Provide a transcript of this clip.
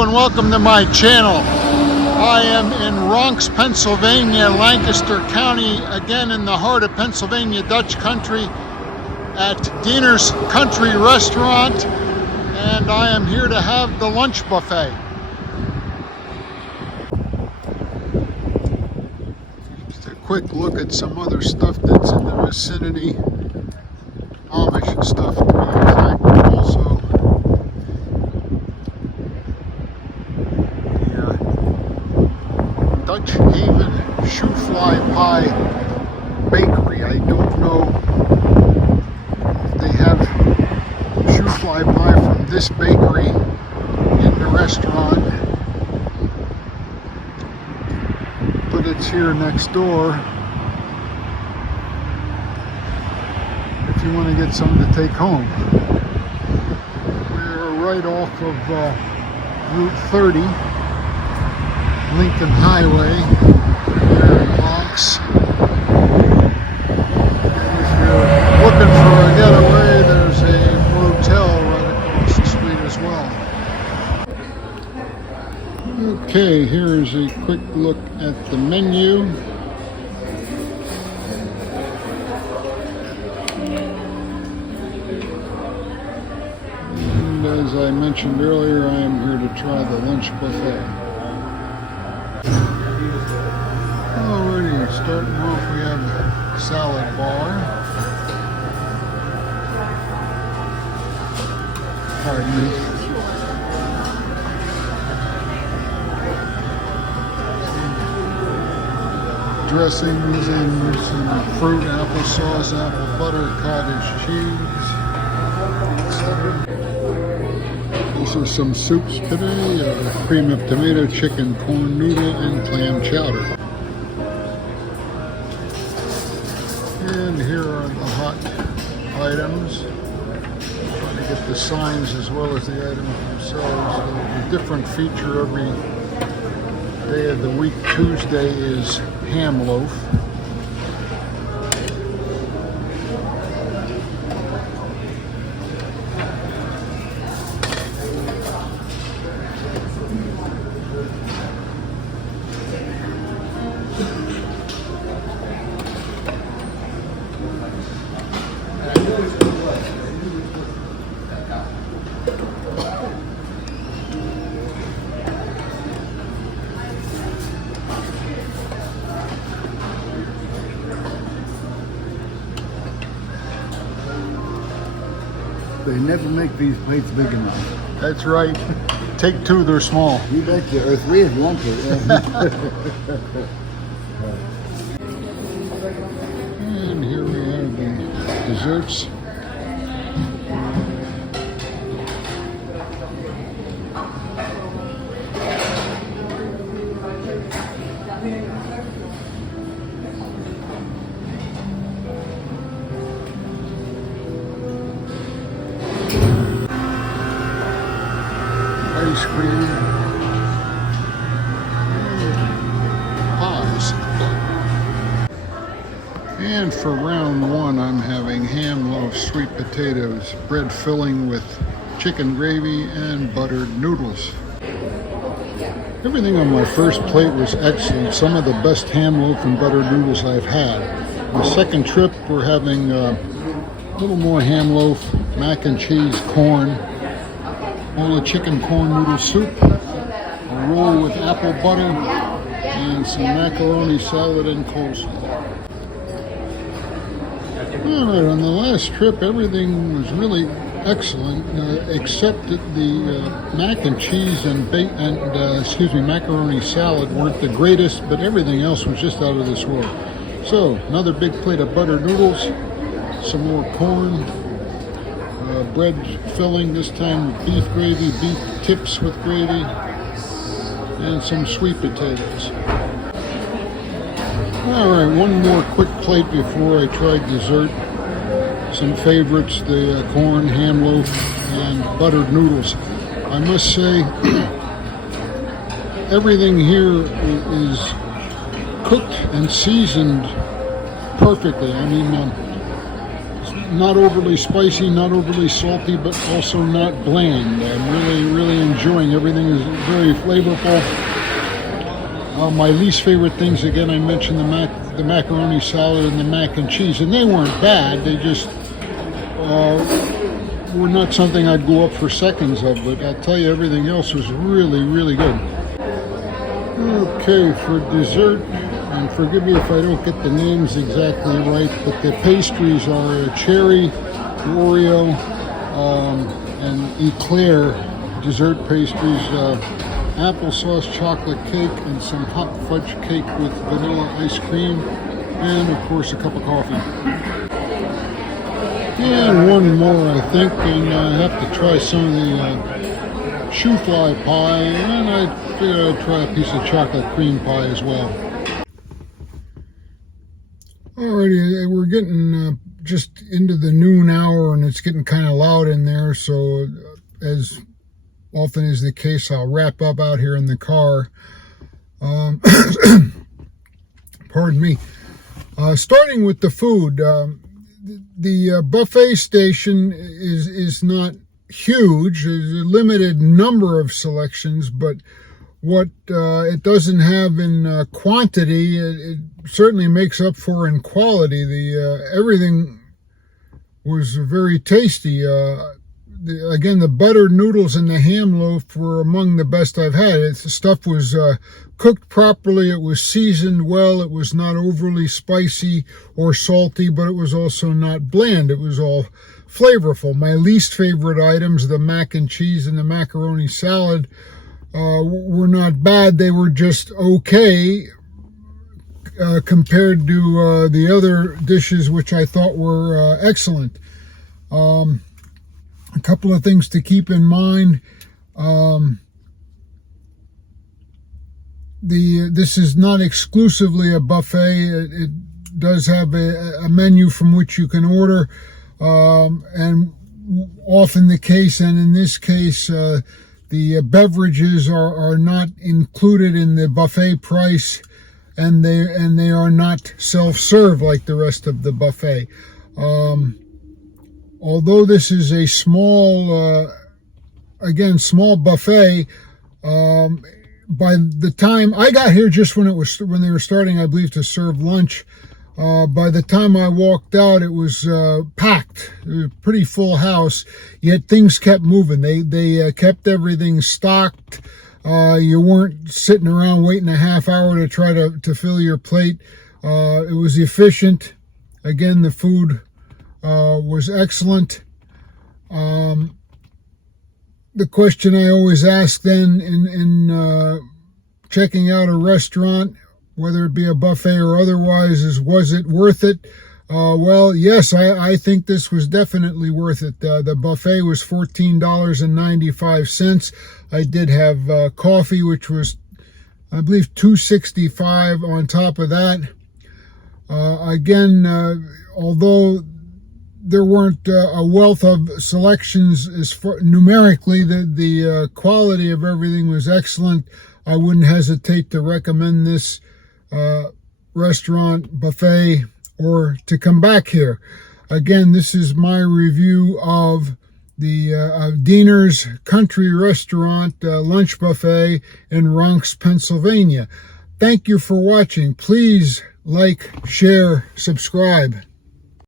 Hello and welcome to my channel. I am in Ronks, Pennsylvania, Lancaster County, again in the heart of Pennsylvania, Dutch country, at Dienner's Country Restaurant, and I am here to have the lunch buffet. Just a quick look at some other stuff that's in the vicinity. Amish stuff, to be exact, but also Dutch Haven Shoe Fly Pie Bakery. I don't know if they have shoe fly pie from this bakery in the restaurant, but it's here next door if you want to get something to take home. We're right off of Route 30. Lincoln Highway here in Ronks. And if you're looking for a getaway, there's a motel right across the street as well. Okay, here's a quick look at the menu. And as I mentioned earlier, I am here to try the lunch buffet. Alrighty, starting off we have a salad bar. Pardon me. Dressings and some fruit, applesauce, apple butter, cottage cheese, etc. Also some soups today, cream of tomato, chicken, corn noodle, and clam chowder. And here are the hot items. Trying to get the signs as well as the items themselves. A different feature every day of the week. Tuesday is ham loaf. They never make these plates big enough. That's right. Take two, they're small. You betcha, or three if you want to. And here we have the desserts. Ice cream, pies. And for round one, I'm having ham loaf, sweet potatoes, bread filling with chicken gravy, and buttered noodles. Everything on my first plate was excellent. Some of the best ham loaf and buttered noodles I've had. The second trip, we're having a little more ham loaf, mac and cheese, corn, bowl of chicken corn noodle soup, a roll with apple butter, and some macaroni salad and coleslaw. Alright, on the last trip everything was really excellent, except that the mac and cheese and macaroni salad weren't the greatest, but everything else was just out of this world. So, another big plate of buttered noodles, some more corn, bread filling, this time with beef gravy, beef tips with gravy, and some sweet potatoes. Alright, one more quick plate before I try dessert. Some favorites, the corn, ham loaf, and buttered noodles. I must say, everything here is cooked and seasoned perfectly. I mean, not overly spicy, not overly salty, but also not bland. I'm really enjoying everything. Is very flavorful. My least favorite things, again, I mentioned the macaroni salad and the mac and cheese, and they weren't bad. They just were not something I'd go up for seconds of, but I'll tell you, everything else was really good. Okay, for dessert, and forgive me if I don't get the names exactly right, but the pastries are cherry, Oreo, and eclair dessert pastries, applesauce chocolate cake, and some hot fudge cake with vanilla ice cream, and of course a cup of coffee. And one more, I think, and I have to try some of the shoe fly pie, and I figured I'd try a piece of chocolate cream pie as well. Alrighty, we're getting just into the noon hour, and it's getting kind of loud in there, so as often is the case, I'll wrap up out here in the car. Pardon me. Starting with the food, the buffet station is not huge. There's a limited number of selections, but what it doesn't have in quantity, it certainly makes up for in quality. Everything was very tasty. Again, the buttered noodles and the ham loaf were among the best I've had. The stuff was cooked properly. It was seasoned well. It was not overly spicy or salty, but it was also not bland. It was all flavorful. My least favorite items, the mac and cheese and the macaroni salad, were not bad. They were just okay compared to the other dishes, which I thought were excellent. A couple of things to keep in mind. This is not exclusively a buffet. It does have a menu from which you can order, and often the case, and in this case, the beverages are not included in the buffet price, and they are not self-serve like the rest of the buffet. Although this is a small buffet, by the time I got here, just when they were starting, I believe, to serve lunch, by the time I walked out, it was packed. It was a pretty full house, yet things kept moving. They kept everything stocked. You weren't sitting around waiting a half hour to try to fill your plate. It was efficient. Again, the food was excellent. The question I always ask then in checking out a restaurant, whether it be a buffet or otherwise, is, was it worth it? Well, yes, I think this was definitely worth it. The buffet was $14.95. I did have coffee, which was, I believe, $2.65 on top of that. Again, although there weren't a wealth of selections as far numerically, the quality of everything was excellent. I wouldn't hesitate to recommend this restaurant, buffet, or to come back here. Again, this is my review of the Dienner's Country Restaurant lunch buffet in Ronks, Pennsylvania. Thank you for watching. Please like, share, subscribe.